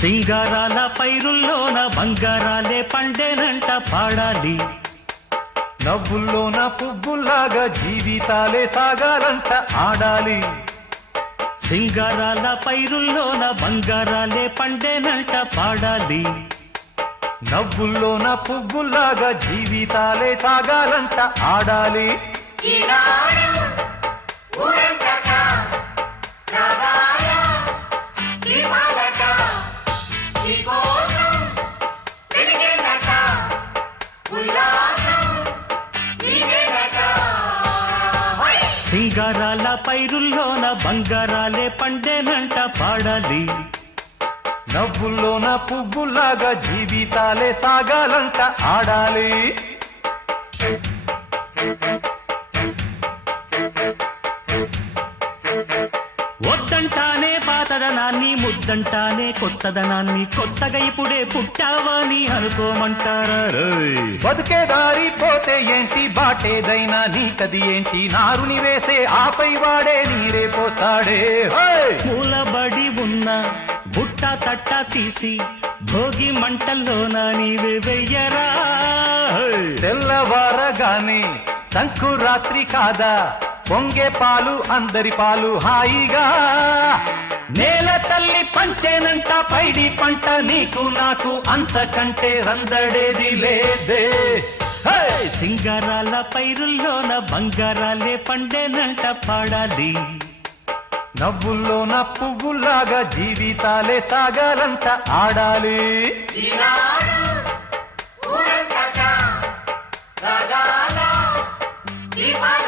సింగారాల పైరుల్లోన బంగారాలే పండేనంట పాడాలి. నవ్వుల్లోన పువ్వుల్లాగా జీవితాలే సాగాలంట ఆడాలి. సింగారాల పైరుల్లోన బంగారాలే పండేనంట పాడాలి. నవ్వుల్లోన పువ్వుల్లాగా జీవితాలే సాగాలంట ఆడాలి. సింగారాల పైరుల్లోన బంగారాలే పండేనంట పాడాలి. నవ్వుల్లోన పువ్వుల్లాగా జీవితాలే సాగాలంట ఆడాలి. వద్దంటానే పాతదనాన్ని, ముద్దంటానే కొత్తదనాన్ని, కొత్తగా ఇప్పుడే పుట్టావని అనుకోమంటారా? బతుకే దారి పోతే ఏంటి, బాటేదైనా నీకది ఏంటి, నారుని వేసే ఆపై వాడే నీరే పోస్తాడే. మూలబడి ఉన్న బుట్ట తట్ట తీసి భోగి మంటల్లోన నీవే వెయ్యరా. తెల్లవారగానే సంకురాత్రి కాదా, పొంగే పాలు అందరి పాలు హాయిగా. నేల తల్లి పంచేనంట పైడి పంట, నీకు నాకు అంతకంటే రందడేది లేదే. సింగారాల పైరుల్లోన బంగారాలే పండేనంట పాడాలి. నవ్వుల్లోన పువ్వుల్లాగా జీవితాలే సాగాలంట ఆడాలి. ఊరంతటా సగాల దీపాల